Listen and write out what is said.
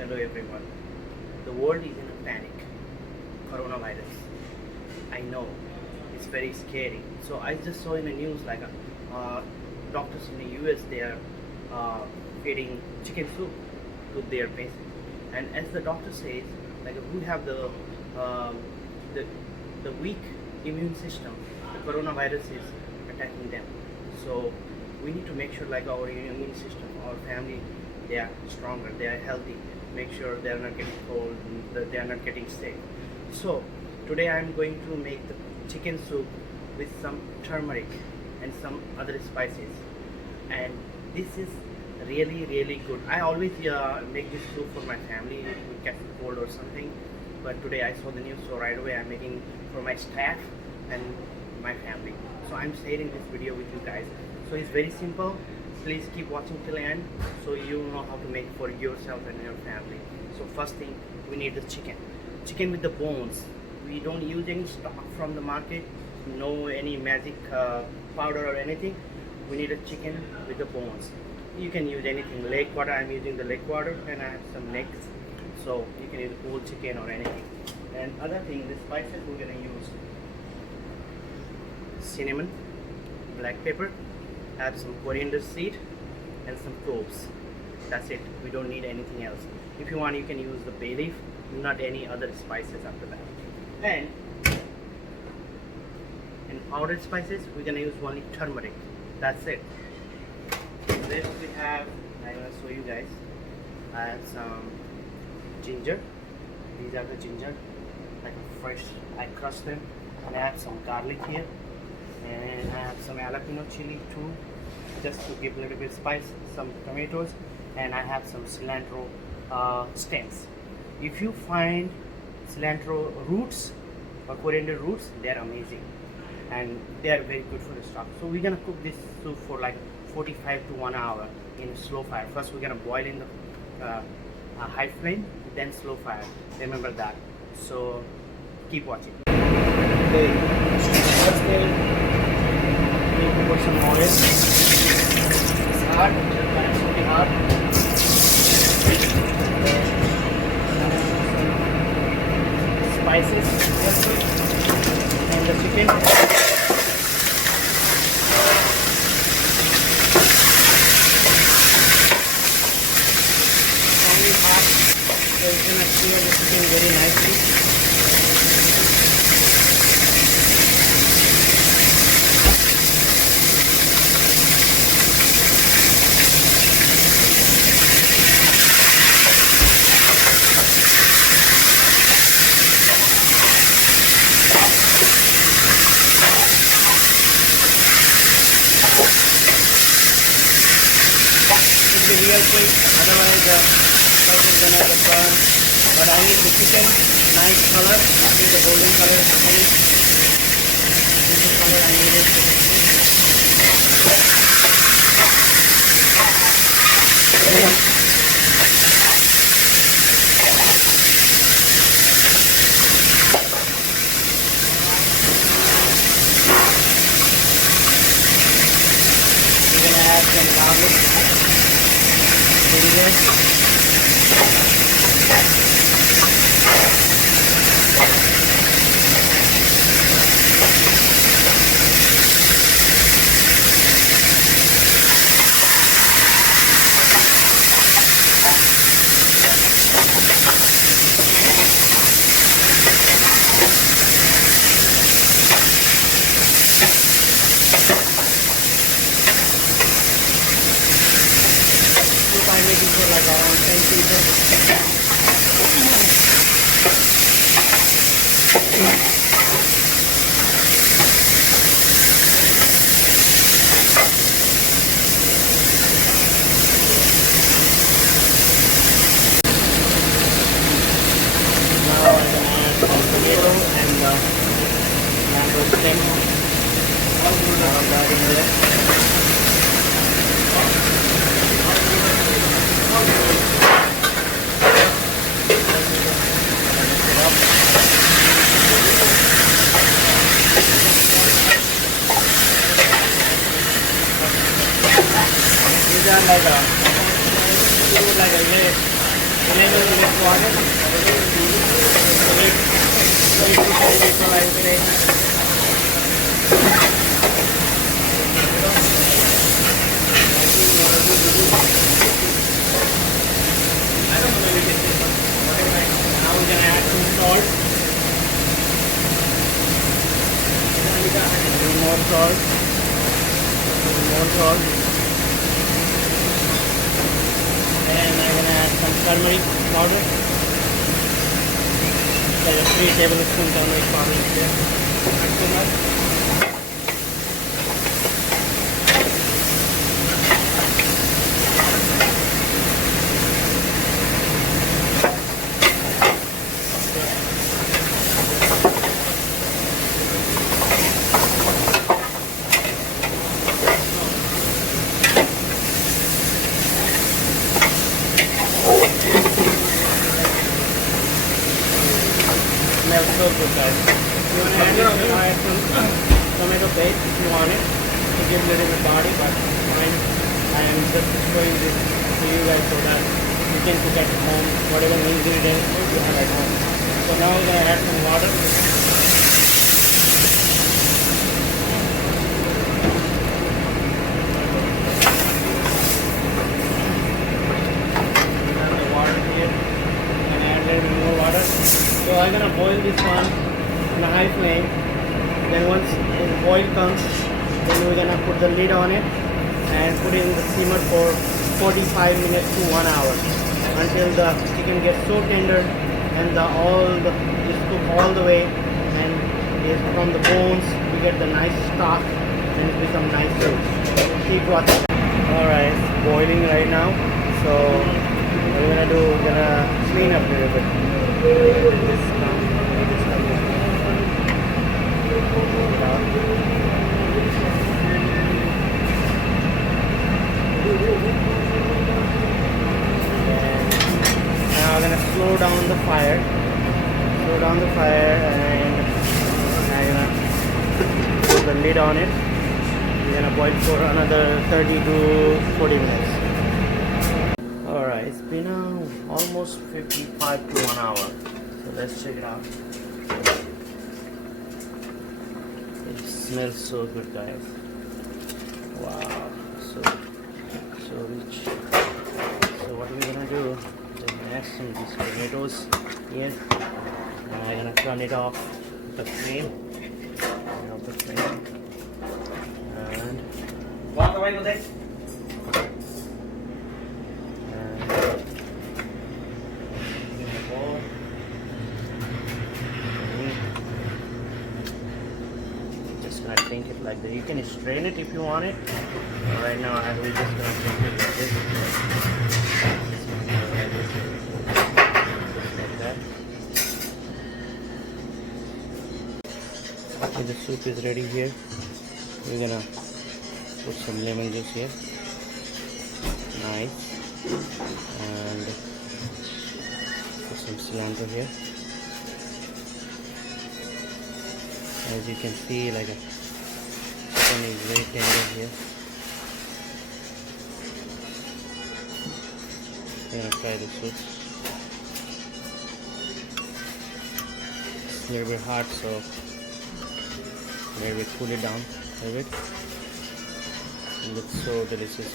Hello everyone. The world is in a panic. Coronavirus. I know it's very scary. So I just saw in the news like doctors in the US they are feeding chicken soup to their patients. And as the doctor says, like who have um, the the weak immune system, the coronavirus is attacking them. So we need to make sure like our immune system, our family, they are stronger, they are healthy. Make sure they are not getting cold, that they are not getting sick. So today I am going to make the chicken soup with some turmeric and some other spices, and this is really good. I always make this soup for my family in case of cold or something, but today I saw the news, so right away I'm making for my staff and my family. So I'm sharing this video with you guys. So it's very simple. Please keep watching till the end so you know how to make for yourself and your family. So first thing, we need the chicken with the bones. We don't use any stock from the market, no any magic powder or anything. We need a chicken with the bones. You can use anything, leg quarter. I'm using the leg quarter, and I have some necks, so you can use whole chicken or anything. And other thing, the spices we're gonna use: cinnamon, black pepper, have some coriander seed, and some cloves. That's it. We don't need anything else. If you want, you can use the bay leaf, not any other spices after that. And in powdered spices, we're gonna use only turmeric. That's it. Then we have, I'm gonna show you guys. I have some ginger. These are the ginger, like fresh. I crushed them, and I have some garlic here, and I have some jalapeno chili too, just to give a little bit spice. Some tomatoes, and I have some cilantro stems. If you find cilantro roots or coriander roots, they are amazing, and they are very good for the stock. So we're gonna cook this soup for like 45 to 1 hour in slow fire. First we're gonna boil in the high flame, then slow fire. Remember that. So keep watching. Okay. First thing, we need to put some oil. It's hard, but it's really hard. Spices and the chicken. So it's gonna sear the chicken very nicely. Should be real quick, otherwise the spice is gonna get burned. But I need the chicken, nice color. I think the golden color is okay. This is the color I needed for the chicken. We're gonna add some garlic. Ginger. I'm making for like around 10 people. Now I'm gonna add some tomato and mango stem. All that in there. These are like a red enable this water. Now we're gonna add some salt. More salt. More salt. And I'm gonna add some turmeric powder. Like a 3 tablespoon turmeric powder in there. Not too much. Smells so good, guys. You want to add some tomato paste if you want it to give a little bit body, but mine, I am just showing this to you guys so that you can cook at home whatever ingredients you have at home. So now we're going to add some water. So I'm gonna boil this one on a high flame. Then once the boil comes, then we're gonna put the lid on it and put it in the simmer for 45 minutes to 1 hour until the chicken gets so tender and is cooked all the way, and from the bones we get the nice stock and it becomes nice soup. Keep watching. Alright, it's boiling right now. So what we're gonna do, we're gonna clean up a little bit. Now I'm gonna slow down the fire. And I'm gonna put the lid on it. We're gonna boil for another 30 to 40 minutes. Alright, it's been almost 55 to 1 hour. So let's check it out. It smells so good, guys. Wow, so rich. So what we're gonna do is add some of these tomatoes here. And I'm gonna turn it off the flame. Turn off the flame. And walk away with it. I think it like that. You can strain it if you want it. But right now we're just gonna drink it like this. Like that. Okay, the soup is ready here. We're gonna put some lemon juice here. Nice. And put some cilantro here. As you can see, like a chicken is very tender here. I'm gonna try the soup. It's a little bit hot, so maybe cool it down a bit. It looks so delicious.